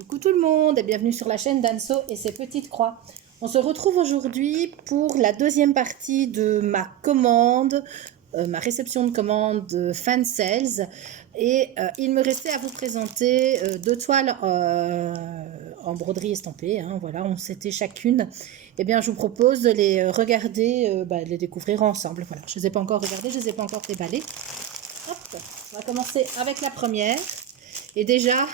Coucou tout le monde et bienvenue sur la chaîne d'Anso et ses petites croix. On se retrouve aujourd'hui pour la deuxième partie de ma commande, ma réception de commande fan sales. Et il me restait à vous présenter deux toiles en broderie estampée. Hein, voilà, on s'était chacune. Eh bien, je vous propose de les regarder, de les découvrir ensemble. Voilà, je ne les ai pas encore regardées, je ne les ai pas encore déballées. Hop, on va commencer avec la première. Et déjà...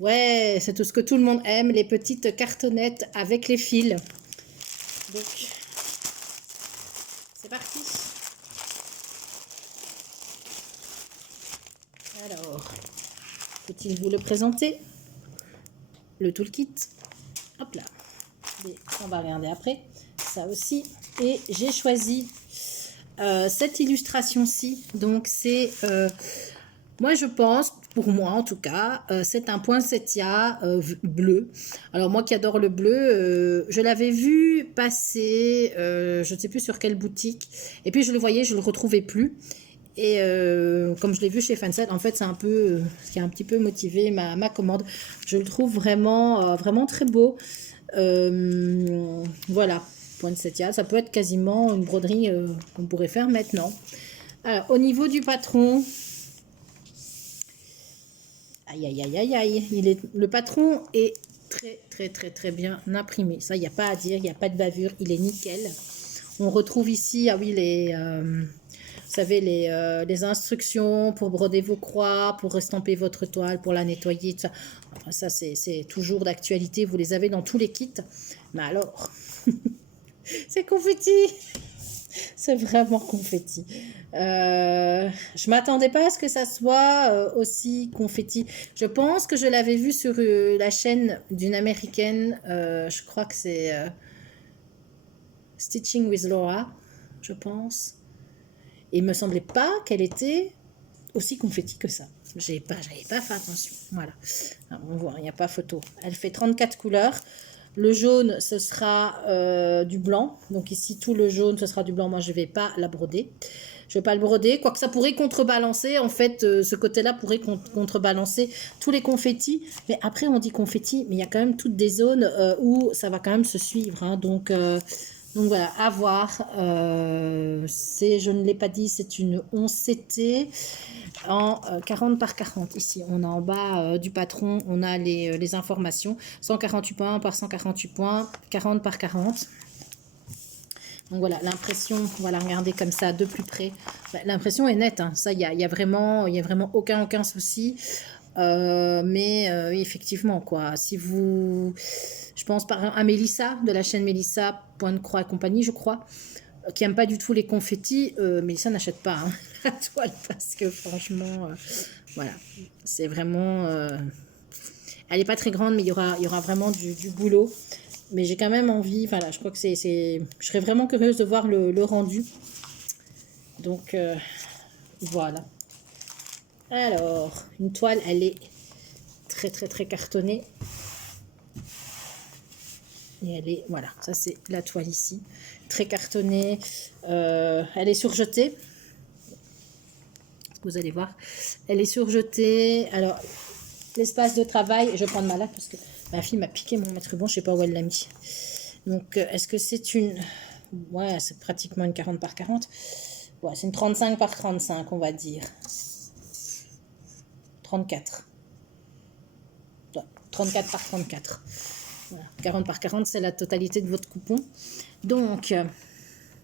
Ouais, c'est tout ce que tout le monde aime, les petites cartonnettes avec les fils. Donc, c'est parti. Alors, faut-il vous le présenter? Le toolkit. Hop là. Et on va regarder après. Ça aussi. Et j'ai choisi cette illustration-ci. Donc, c'est... moi, je pense, pour moi en tout cas, c'est un poinsettia bleu. Alors moi qui adore le bleu, je l'avais vu passer, je ne sais plus sur quelle boutique. Et puis je le voyais, je ne le retrouvais plus. Et comme je l'ai vu chez Fansel, en fait c'est un peu ce qui a un petit peu motivé ma commande. Je le trouve vraiment, vraiment très beau. Voilà, poinsettia, ça peut être quasiment une broderie qu'on pourrait faire maintenant. Alors au niveau du patron... Aïe, aïe, aïe, aïe, aïe. Le patron est très bien imprimé. Ça, il n'y a pas à dire, il n'y a pas de bavure, il est nickel. On retrouve ici, ah oui, vous savez, les instructions pour broder vos croix, pour estamper votre toile, pour la nettoyer, tout ça. Enfin, ça, c'est toujours d'actualité, vous les avez dans tous les kits. Mais alors, c'est confetti. C'est vraiment confetti. Je m'attendais pas à ce que ça soit aussi confetti. Je pense que je l'avais vu sur la chaîne d'une américaine. Je crois que c'est Stitching with Laura, je pense. Et il me semblait pas qu'elle était aussi confetti que ça. J'avais pas fait attention. Voilà. Alors, on voit, il n'y a pas photo. Elle fait 34 couleurs. Le jaune, ce sera du blanc. Donc ici, tout le jaune, ce sera du blanc. Moi, je ne vais pas la broder. Je ne vais pas le broder. Quoique ça pourrait contrebalancer. En fait, ce côté-là pourrait contrebalancer tous les confettis. Mais après, on dit confetti. Mais il y a quand même toutes des zones où ça va quand même se suivre. Hein. Donc voilà, à voir. Je ne l'ai pas dit, c'est une 11CT en 40 par 40. Ici, on a en bas du patron, on a les informations. 148 points par 148 points, 40 par 40. Donc voilà, l'impression, on va la regarder comme ça de plus près. L'impression est nette, hein. Ça, il y a vraiment aucun souci. Mais effectivement, quoi, si vous... Je pense par à Mélissa, de la chaîne Mélissa, Point de Croix et compagnie, je crois, qui n'aime pas du tout les confettis. Mélissa n'achète pas hein, la toile parce que franchement, voilà, c'est vraiment... elle n'est pas très grande, mais il y aura vraiment du boulot. Mais j'ai quand même envie, voilà, je crois que je serais vraiment curieuse de voir le rendu. Donc, voilà. Alors, une toile, elle est très cartonnée. Et elle est, voilà, ça c'est la toile ici, très cartonnée. Elle est surjetée. Vous allez voir, elle est surjetée. Alors, l'espace de travail, je vais prendre ma latte parce que ma fille m'a piqué mon mètre-ruban, je ne sais pas où elle l'a mis. Donc, est-ce que c'est une... Ouais, c'est pratiquement une 40 par 40. Ouais, c'est une 35 par 35, on va dire. 34. Ouais, 34 par 34. Voilà. 40 par 40, c'est la totalité de votre coupon. Donc,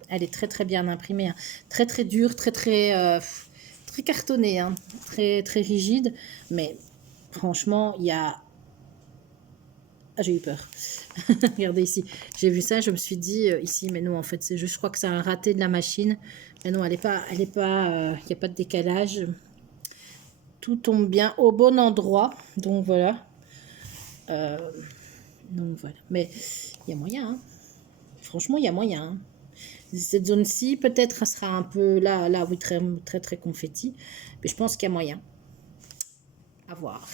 elle est très bien imprimée. Hein. Très dure, très cartonnée. Hein. Très rigide. Mais franchement, il y a... Ah, j'ai eu peur. Regardez ici. J'ai vu ça, je me suis dit ici, mais non, en fait, c'est juste, je crois que c'est un raté de la machine. Mais non, il n'y a pas de décalage. Tout tombe bien au bon endroit. Donc, voilà. Donc voilà, mais il y a moyen, hein. Franchement il y a moyen. Hein. Cette zone-ci, peut-être, elle sera un peu là, oui, très confetti, mais je pense qu'il y a moyen. À voir.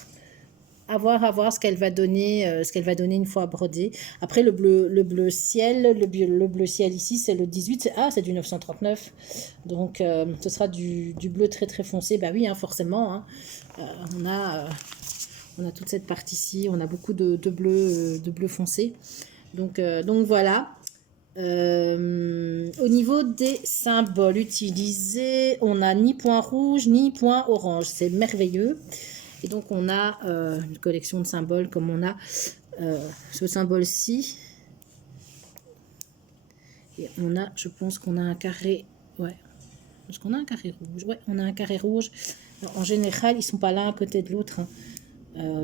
À voir ce qu'elle va donner, une fois brodée. Après le bleu ciel, le bleu ciel ici, c'est le 18, c'est du 939. Donc ce sera du bleu très foncé. Bah oui, hein, forcément. Hein. On a toute cette partie-ci, on a beaucoup de bleu foncé. Donc voilà. Au niveau des symboles utilisés, on n'a ni point rouge ni point orange. C'est merveilleux. Et donc on a une collection de symboles comme on a ce symbole-ci. Et on a, je pense qu'on a un carré. Ouais. Est-ce qu'on a un carré rouge? Ouais, on a un carré rouge. Alors, en général, ils sont pas l'un à côté de l'autre. Hein.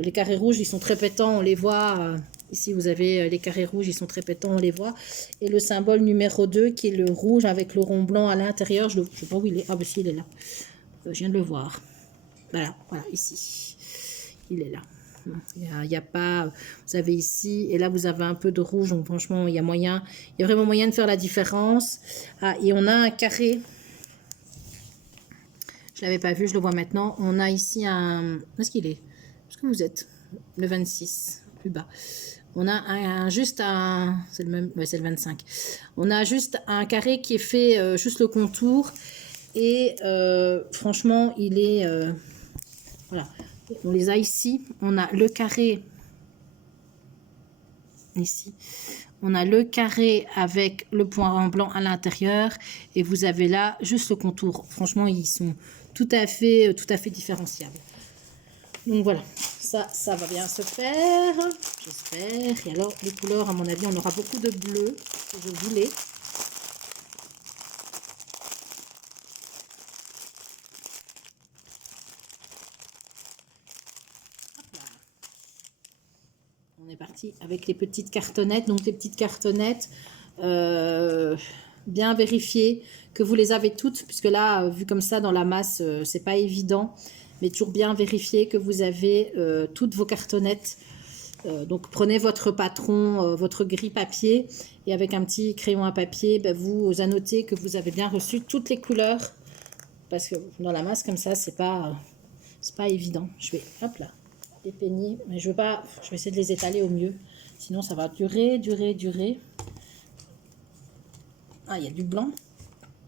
Les carrés rouges, ils sont très pétants, on les voit. Ici, vous avez les carrés rouges, ils sont très pétants, on les voit. Et le symbole numéro 2, qui est le rouge avec le rond blanc à l'intérieur, je ne sais pas où il est. Ah, bah si, il est là. Je viens de le voir. Voilà, ici. Il est là. Il y a pas... Vous avez ici, et là, vous avez un peu de rouge. Donc, franchement, il y a vraiment moyen de faire la différence. Ah, et on a un carré. Je ne l'avais pas vu, je le vois maintenant. On a ici un... Où est-ce qu'il est? Où est-ce que vous êtes? Le 26, plus bas. On a juste un... C'est le même... Ouais, c'est le 25. On a juste un carré qui est fait juste le contour. Et franchement, il est... voilà. On les a ici. On a le carré... Ici. On a le carré avec le point en blanc à l'intérieur. Et vous avez là juste le contour. Franchement, ils sont tout à fait différenciables. Donc voilà, ça va bien se faire, j'espère. Et alors, les couleurs, à mon avis, on aura beaucoup de bleu, que je voulais. On est parti avec les petites cartonnettes. Donc, les petites cartonnettes, bien vérifier que vous les avez toutes, puisque là, vu comme ça, dans la masse, c'est pas évident. Mais toujours bien vérifier que vous avez toutes vos cartonnettes. Donc prenez votre patron, votre gris papier, et avec un petit crayon à papier, vous annotez que vous avez bien reçu toutes les couleurs, parce que dans la masse comme ça, c'est pas évident. Je vais, hop là, les peigner, mais je vais essayer de les étaler au mieux, sinon ça va durer. Ah, il y a du blanc.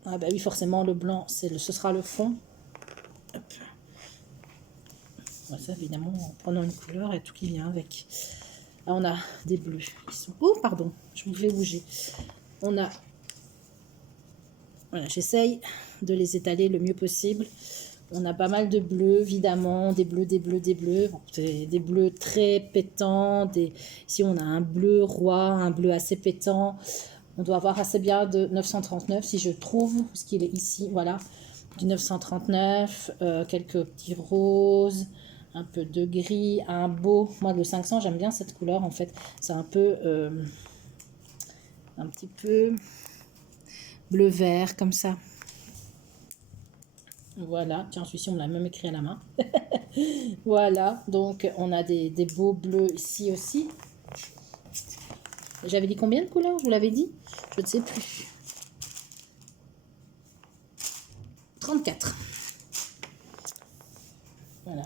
Ah bah oui, forcément le blanc, ce sera le fond. Hop. Ça, évidemment, en prenant une couleur et tout qui vient avec. Là, on a des bleus. Ils sont... Oh, pardon, je me fais bouger. On a... Voilà, j'essaye de les étaler le mieux possible. On a pas mal de bleus, évidemment. Des bleus. Bon, des bleus très pétants. Ici, on a un bleu roi, un bleu assez pétant. On doit avoir assez bien de 939, si je trouve ce qu'il est ici. Voilà, du 939. Quelques petits roses. Un peu de gris, un beau. Moi, le 500, j'aime bien cette couleur, en fait. C'est un petit peu bleu-vert, comme ça. Voilà. Tiens, celui-ci, on l'a même écrit à la main. Voilà. Donc, on a des beaux bleus ici aussi. J'avais dit combien de couleurs? Je vous l'avais dit? Je ne sais plus. 34. Voilà.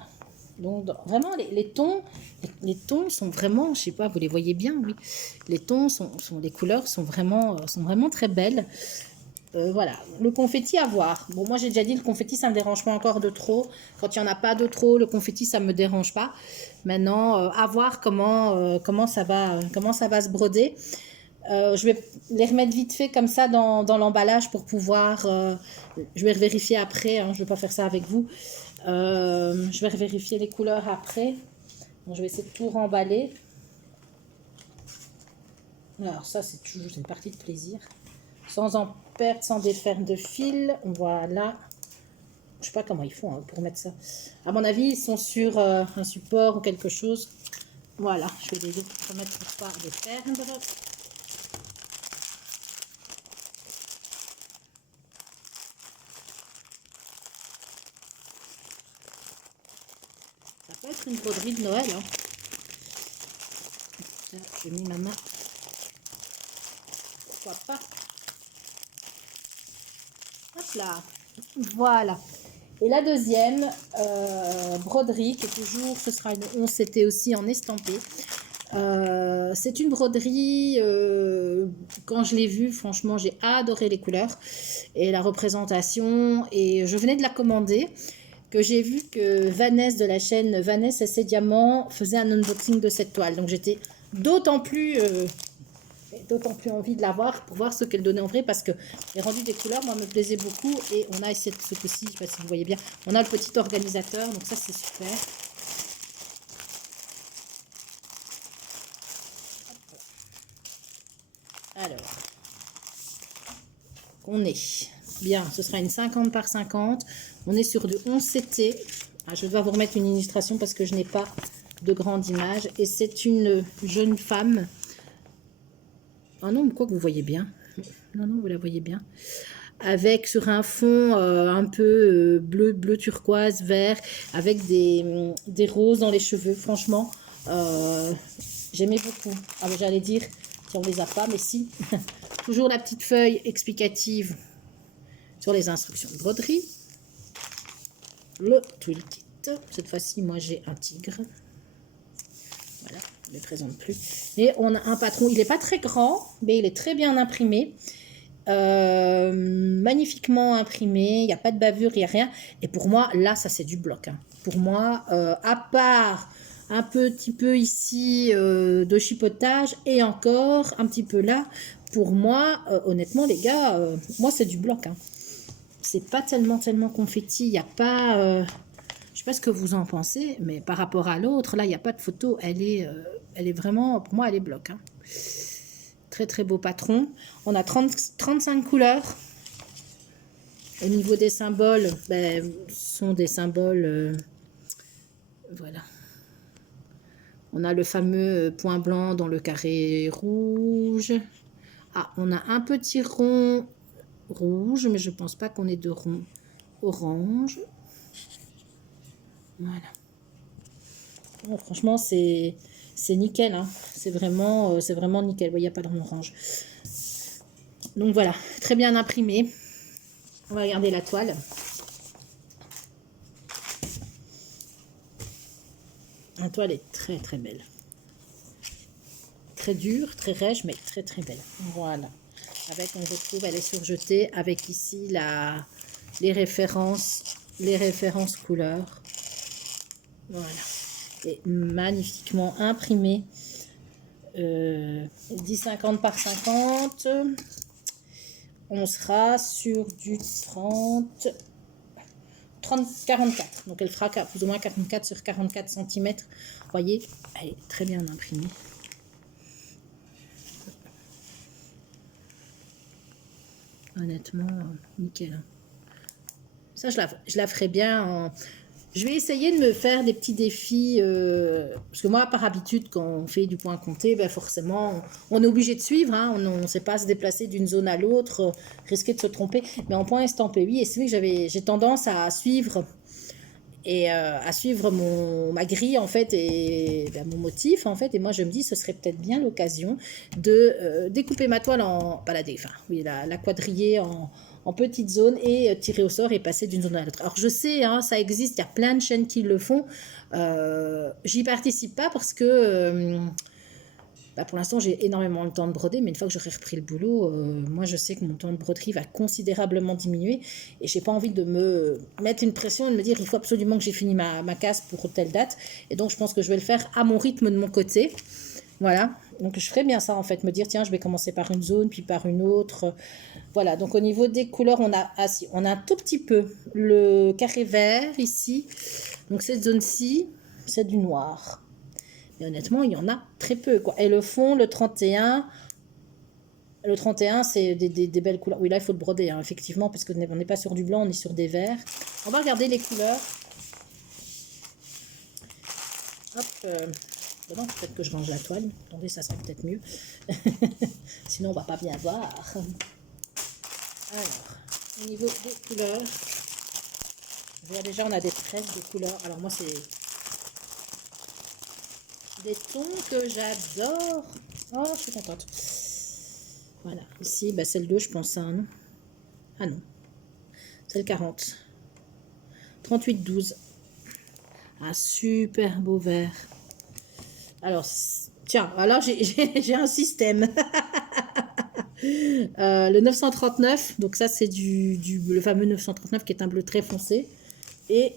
Donc vraiment les tons sont vraiment, je sais pas, vous les voyez bien, oui. Les tons les couleurs sont vraiment très belles. Voilà, le confetti à voir. Bon, moi j'ai déjà dit, le confetti ça me dérange pas encore de trop. Quand il y en a pas de trop, le confetti ça me dérange pas. Maintenant, à voir comment ça va se broder. Je vais les remettre vite fait comme ça dans l'emballage pour pouvoir. Je vais vérifier après. Hein, je vais pas faire ça avec vous. Je vais vérifier les couleurs après. Bon, je vais essayer de tout remballer. Alors ça, c'est toujours une partie de plaisir. Sans en perdre, sans défaire de fil. Voilà. Je sais pas comment ils font hein, pour mettre ça. À mon avis, ils sont sur un support ou quelque chose. Voilà, je vais les remettre pour pas les perdre. Ça peut être une broderie de Noël. Hein. Là, j'ai mis ma main. Pourquoi pas? Hop là. Voilà. Et la deuxième broderie, qui est toujours, ce sera une 11, c'était aussi en estampé. C'est une broderie, quand je l'ai vue, franchement, j'ai adoré les couleurs et la représentation. Et je venais de la commander. que j'ai vu que Vanessa de la chaîne Vanessa et ses diamants faisait un unboxing de cette toile. Donc j'étais d'autant plus envie de la voir pour voir ce qu'elle donnait en vrai, parce que les rendus des couleurs, moi, me plaisaient beaucoup. Et on a essayé ce coup-ci, je ne sais pas si vous voyez bien, on a le petit organisateur, donc ça c'est super. Alors, on est bien, ce sera une 50 par 50. On est sur de 11 CT. Ah, je dois vous remettre une illustration parce que je n'ai pas de grande image. Et c'est une jeune femme. Ah non, quoi que vous voyez bien. Non, non, vous la voyez bien. Avec sur un fond un peu bleu turquoise, vert, avec des roses dans les cheveux. Franchement, j'aimais beaucoup. Ah, j'allais dire, si on les a pas, mais si. Toujours la petite feuille explicative sur les instructions de broderie. Le toolkit. Cette fois-ci, moi, j'ai un tigre. Voilà, je ne le présente plus. Et on a un patron. Il n'est pas très grand, mais il est très bien imprimé. Magnifiquement imprimé. Il n'y a pas de bavure, il n'y a rien. Et pour moi, là, ça, c'est du bloc. Hein. Pour moi, à part un petit peu ici de chipotage et encore un petit peu là, pour moi, honnêtement, les gars, moi, c'est du bloc. Hein. C'est pas tellement confetti. Il n'y a pas... je sais pas ce que vous en pensez, mais par rapport à l'autre, là, il n'y a pas de photo. Elle est vraiment... Pour moi, elle est bloc. Hein. Très, très beau patron. On a 35 couleurs. Au niveau des symboles, ben, ce sont des symboles... voilà. On a le fameux point blanc dans le carré rouge. Ah, on a un petit rond rouge, mais je pense pas qu'on ait de rond orange. Voilà. Oh, franchement, c'est nickel. Hein. C'est vraiment nickel. Il n'y a pas de rond orange. Donc voilà, très bien imprimé. On va regarder la toile. La toile est très très belle. Très dure, très rêche, mais très très belle. Voilà. Avec, on retrouve, elle est surjetée avec ici les références couleurs. Voilà. Et magnifiquement imprimé. 10,50 par 50. On sera sur du 44. Donc elle fera plus ou moins 44 sur 44 cm. Vous voyez, elle est très bien imprimée. Honnêtement, nickel. Ça, je la ferai bien en... Je vais essayer de me faire des petits défis, parce que moi, par habitude, quand on fait du point compté, ben forcément, on est obligé de suivre, hein, on ne sait pas se déplacer d'une zone à l'autre, risquer de se tromper, mais en point estampé, oui, et c'est vrai que j'ai tendance à suivre, et à suivre ma grille, en fait, et ben, mon motif, en fait, et moi, je me dis, ce serait peut-être bien l'occasion de découper ma toile la quadriller en petites zones et tirer au sort et passer d'une zone à l'autre. Alors je sais, hein, ça existe, il y a plein de chaînes qui le font. J'y participe pas parce que pour l'instant j'ai énormément le temps de broder, mais une fois que j'aurai repris le boulot, moi je sais que mon temps de broderie va considérablement diminuer et j'ai pas envie de me mettre une pression et de me dire il faut absolument que j'ai fini ma casse pour telle date. Et donc je pense que je vais le faire à mon rythme de mon côté. Voilà, donc je ferais bien ça en fait, me dire tiens je vais commencer par une zone puis par une autre. Voilà, donc au niveau des couleurs on a un tout petit peu le carré vert ici, donc cette zone-ci c'est du noir, mais honnêtement il y en a très peu quoi. Et le fond, le 31 c'est des belles couleurs. Oui là il faut le broder hein, effectivement, parce qu'on n'est pas sur du blanc, on est sur des verts. On va regarder les couleurs. Hop, bon, peut-être que je range la toile. Attendez, ça serait peut-être mieux. Sinon, on va pas bien voir. Alors, au niveau des couleurs, déjà, on a des tresses de couleurs. Alors, moi, c'est des tons que j'adore. Oh, je suis contente. Voilà, ici, bah, c'est le 2, je pense. Hein, non ah non, c'est le 40. 38-12. Un super beau vert. Alors, tiens, alors j'ai un système. Le 939, donc ça c'est le fameux 939 qui est un bleu très foncé. Et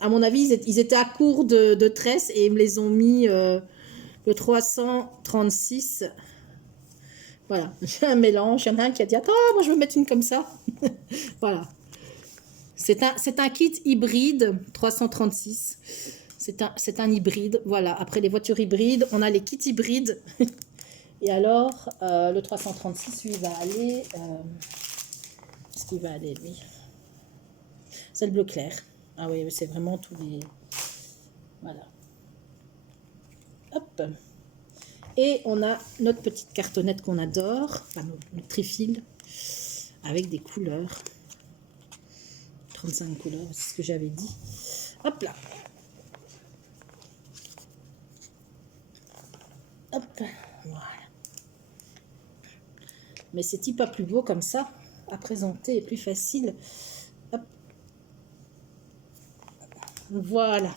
à mon avis, ils étaient à court de tresses et ils me les ont mis le 336. Voilà, j'ai un mélange. Il y en a un qui a dit, attends, moi je veux mettre une comme ça. Voilà. C'est un kit hybride 336. C'est un hybride. Voilà, après les voitures hybrides, on a les kits hybrides. Et alors, le 336, lui, il va aller... est-ce qu'il va aller, lui? C'est le bleu clair. Ah oui, c'est vraiment tous les... Voilà. Hop. Et on a notre petite cartonnette qu'on adore, enfin notre trifil, avec des couleurs. 35 couleurs, c'est ce que j'avais dit. Hop là. Hop, voilà. Mais c'est pas plus beau comme ça, à présenter et plus facile. Hop. Voilà.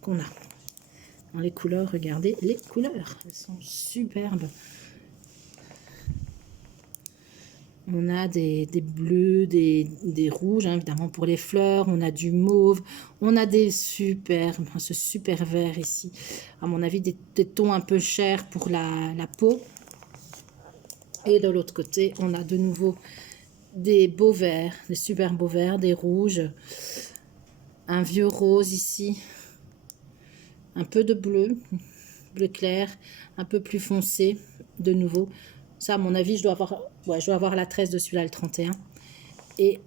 Qu'on a. Dans les couleurs, regardez les couleurs. Elles sont superbes. On a des bleus, des rouges, hein, évidemment pour les fleurs. On a du mauve. On a des superbes, ce super vert ici. À mon avis, des tons un peu chers pour la peau. Et de l'autre côté, on a de nouveau des beaux verts, des super beaux verts, des rouges. Un vieux rose ici. Un peu de bleu, bleu clair, un peu plus foncé, de nouveau. Ça, à mon avis, je dois avoir la tresse de celui-là, le 31. Et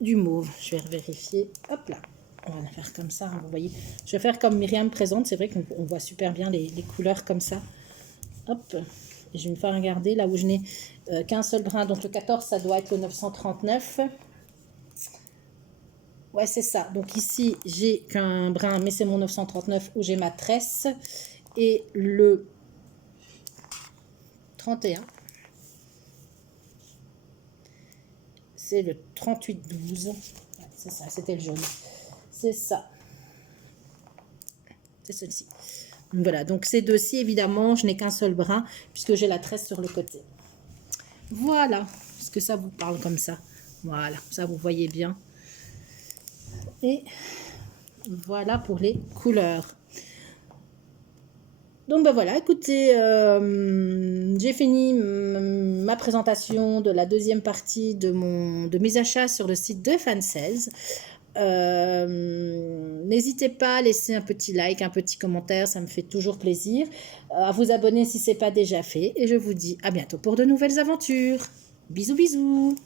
du mauve, je vais vérifier. Hop là, on va faire comme ça, hein, vous voyez. Je vais faire comme Myriam présente, c'est vrai qu'on voit super bien les couleurs comme ça. Hop, et je vais me faire regarder là où je n'ai qu'un seul brin. Donc le 14, ça doit être le 939. Ouais, c'est ça. Donc ici, j'ai qu'un brin, mais c'est mon 939 où j'ai ma tresse. Et le 31, c'est le 3812. Ouais, c'est ça, c'était le jaune. C'est ça. C'est celui-ci. Voilà, donc ces deux-ci, évidemment, je n'ai qu'un seul brin puisque j'ai la tresse sur le côté. Voilà. Est-ce que ça vous parle comme ça? Voilà, ça vous voyez bien. Et voilà pour les couleurs. Donc ben voilà, écoutez, j'ai fini ma présentation de la deuxième partie de mes achats sur le site de Fan16. N'hésitez pas à laisser un petit like, un petit commentaire, ça me fait toujours plaisir. À vous abonner si ce n'est pas déjà fait. Et je vous dis à bientôt pour de nouvelles aventures. Bisous bisous.